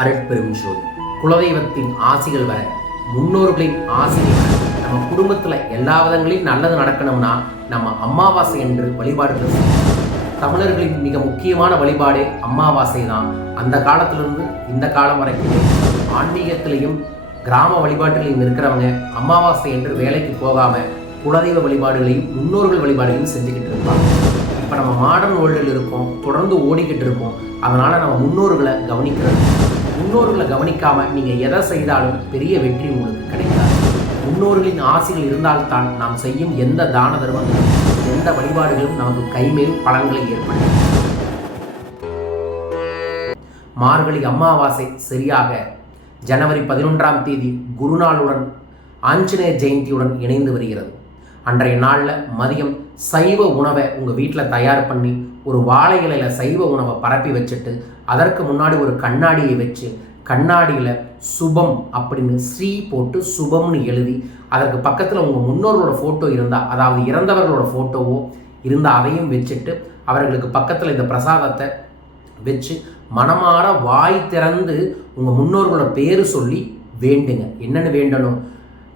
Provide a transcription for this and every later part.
அருட்பெரும் ஜோதி குலதெய்வத்தின் ஆசிகள் வர முன்னோர்களின் ஆசிகள் நம்ம குடும்பத்தில் எல்லா விதங்களையும் நல்லது நடக்கணும்னா நம்ம அமாவாசை என்று வழிபாடுகள் தமிழர்களின் மிக முக்கியமான வழிபாடு அமாவாசை தான் அந்த காலத்திலிருந்து இந்த காலம் வரைக்கும் ஆன்மீகத்திலையும் கிராம வழிபாட்டிலையும் இருக்கிறவங்க அமாவாசை என்று வேலைக்கு போகாமல் குலதெய்வ வழிபாடுகளையும் முன்னோர்கள் வழிபாடுகளையும் செஞ்சுக்கிட்டு இருப்பாங்க. இப்போ நம்ம மாடர்ன் வேர்ல்டில் இருக்கோம் தொடர்ந்து ஓடிக்கிட்டு இருக்கோம். அதனால் நம்ம முன்னோர்களை கவனிக்கிறது. முன்னோர்களை கவனிக்காம நீங்க எதை செய்தாலும் பெரிய வெற்றி உங்களுக்கு கிடைக்காது. முன்னோர்களின் ஆசைகள் இருந்தால்தான் நாம் செய்யும் எந்த தான தர்மங்களும் எந்த வழிபாடுகளும் நமக்கு கைமேல் பலன்களை ஏற்படுத்தும். மார்கழி அமாவாசை சரியாக ஜனவரி பதினொன்றாம் தேதி குருநாளுடன் ஆஞ்சநேய ஜெயந்தியுடன் இணைந்து வருகிறது. அன்றைய நாளில் மதியம் சைவ உணவை உங்கள் வீட்டில் தயார் பண்ணி ஒரு வாழை இலையில் சைவ உணவை பரப்பி வச்சுட்டு அதற்கு முன்னாடி ஒரு கண்ணாடியை வச்சு கண்ணாடியில் சுபம் அப்படின்னு ஸ்ரீ போட்டு சுபம்னு எழுதி அதற்கு பக்கத்தில் உங்கள் முன்னோர்களோட ஃபோட்டோ இருந்தால் அதாவது இறந்தவர்களோட ஃபோட்டோவோ இருந்தால் அதையும் வச்சுட்டு அவர்களுக்கு பக்கத்தில் இந்த பிரசாதத்தை வச்சு மனமாற வாய் திறந்து உங்கள் முன்னோர்களோட பேர் சொல்லி வேண்டுங்க. என்னென்னு வேண்டணும்?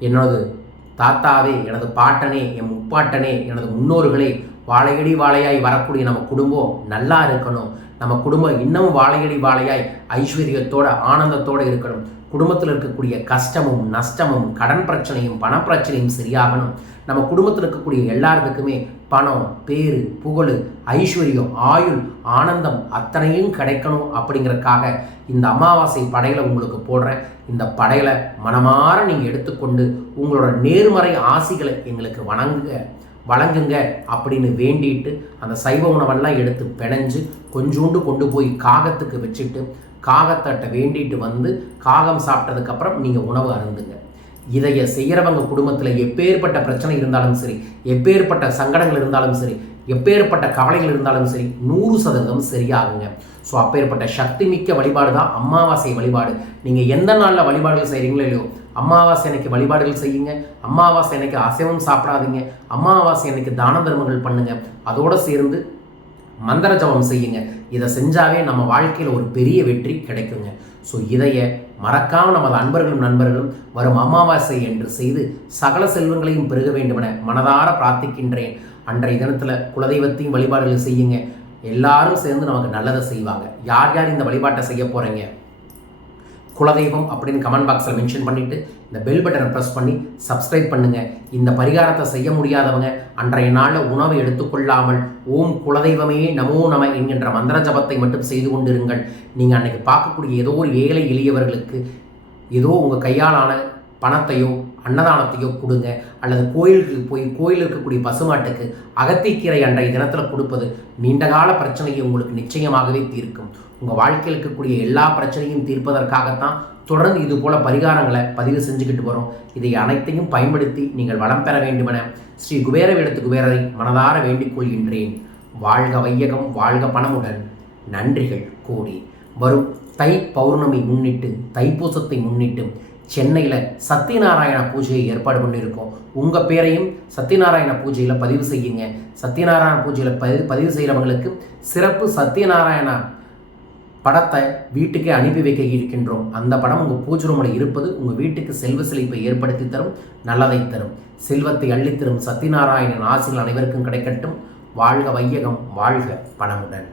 என்னோடது தாத்தாவே எனது பாட்டனே என் முப்பாட்டனே எனது முன்னோர்களே வாழையடி வாழையாய் வரக்கூடிய நம்ம குடும்பம் நல்லா இருக்கணும். நம்ம குடும்பம் இன்னமும் வாழையடி வாழையாய் ஐஸ்வர்யத்தோட ஆனந்தத்தோடு இருக்கணும். குடும்பத்தில் இருக்கக்கூடிய கஷ்டமும் நஷ்டமும் கடன் பிரச்சனையும் பணப்பிரச்சனையும் சரியாகணும். நம்ம குடும்பத்தில் இருக்கக்கூடிய எல்லாருக்குமே பணம் பேர் புகழ் ஐஸ்வர்யம் ஆயுள் ஆனந்தம் அத்தனையும் கிடைக்கணும் அப்படிங்கறக்காக இந்த அமாவாசை படையில் உங்களுக்கு போடுறேன். இந்த படையில் மனமாற நீங்கள் எடுத்துக்கொண்டு உங்களோட நேர்மறை ஆசிகளை எங்களுக்கு வணங்குங்க. வழங்குங்க அப்படின்னு வேண்டிட்டு அந்த சைவ உணவெல்லாம் எடுத்து பிணைஞ்சு கொஞ்சோண்டு கொண்டு போய் காகத்துக்கு வச்சுட்டு காகத்தட்டை வேண்டிட்டு வந்து காகம் சாப்பிட்டதுக்கப்புறம் நீங்கள் உணவு அருந்துங்க. இதைய செய்கிறவங்க குடும்பத்தில் எப்பேற்பட்ட பிரச்சனை இருந்தாலும் சரி எப்பேற்பட்ட சங்கடங்கள் இருந்தாலும் சரி எப்பேற்பட்ட கவலைகள் இருந்தாலும் சரி நூறு சதவீதம் சரியாகுங்க. ஸோ அப்பேற்பட்ட சக்தி மிக்க வழிபாடு தான் அமாவாசை வழிபாடு. நீங்கள் எந்த நாளில் வழிபாடுகள் செய்கிறீங்களோ இல்லையோ அமாவாசை அன்னைக்கு வழிபாடுகள் செய்யுங்க. அமாவாசை அன்னைக்கு அசைவம் சாப்பிடாதீங்க. அமாவாசை அன்னைக்கு தான தர்மங்கள் பண்ணுங்க. அதோடு சேர்ந்து மந்திர ஜபம் செய்யுங்க. இதை செஞ்சாவே நம்ம வாழ்க்கையில் ஒரு பெரிய வெற்றி கிடைக்குங்க. ஸோ இதைய மறக்காமல் நமது அன்பர்களும் நண்பர்களும் வரும் அமாவாசை என்று செய்து சகல செல்வங்களையும் பெருக வேண்டுமென மனதார பிரார்த்திக்கின்றேன். அன்றைய தினத்தில் குலதெய்வத்தையும் வழிபாடுகள் செய்யுங்க. எல்லாரும் சேர்ந்து நமக்கு நல்லதை செய்வாங்க. யார் யார் இந்த வழிபாட்டை செய்ய போகிறீங்க குலதெய்வம் அப்படின்னு கமெண்ட் பாக்ஸில் மென்ஷன் பண்ணிவிட்டு இந்த பெல் பட்டனை ப்ரெஸ் பண்ணி சப்ஸ்கிரைப் பண்ணுங்கள் இந்த பரிகாரத்தை செய்ய முடியாதவங்க அன்றைய நாளில் உணவை எடுத்துக்கொள்ளாமல் ஓம் குலதெய்வமே நமோ நம என்கின்ற மந்திர ஜபத்தை மட்டும் செய்து கொண்டிருங்கள். நீங்கள் அன்றைக்கி பார்க்கக்கூடிய ஏதோ ஒரு ஏழை எளியவர்களுக்கு ஏதோ உங்கள் கையாலான பணத்தையோ அன்னதானத்தையோ கொடுங்க. அல்லது கோயிலுக்கு போய் கோயில் இருக்கக்கூடிய பசுமாட்டுக்கு அகத்திக்கீரை அன்றைய தினத்தில் கொடுப்பது நீண்டகால பிரச்சனையை உங்களுக்கு நிச்சயமாகவே தீர்க்கும். உங்கள் வாழ்க்கையில் இருக்கக்கூடிய எல்லா பிரச்சனையும் தீர்ப்பதற்காகத்தான் தொடர்ந்து இது போல பரிகாரங்களை பதிவு செஞ்சுக்கிட்டு வரோம். இதை அனைத்தையும் பயன்படுத்தி நீங்கள் வளம் பெற வேண்டுமென ஸ்ரீ குபேர வேடத்து குபேரரை மனதார வேண்டிக் கொள்கின்றேன். வாழ்க வையகம் வாழ்க பணமுடன். நன்றிகள் கோடி. வரும் தை பௌர்ணமி முன்னிட்டு தைப்பூசத்தை முன்னிட்டு சென்னையில் சத்யநாராயண பூஜையை ஏற்பாடு பண்ணியிருக்கோம். உங்கள் பேரையும் சத்யநாராயண பூஜையில் பதிவு செய்யுங்க. சத்யநாராயண பூஜையில் பதிவு பதிவு செய்கிறவங்களுக்கு சிறப்பு சத்யநாராயண படத்தை வீட்டுக்கே அனுப்பி வைக்க இருக்கின்றோம். அந்த படம் உங்கள் பூஜை ரூமில் இருப்பது உங்கள் வீட்டுக்கு செல்வ செழிப்பை ஏற்படுத்தி தரும் நல்லதை தரும். செல்வத்தை அள்ளித்தரும் சத்யநாராயணன் ஆசிகள் அனைவருக்கும் கிடைக்கட்டும். வாழ்க வையகம் வாழ்க பணமுடன்.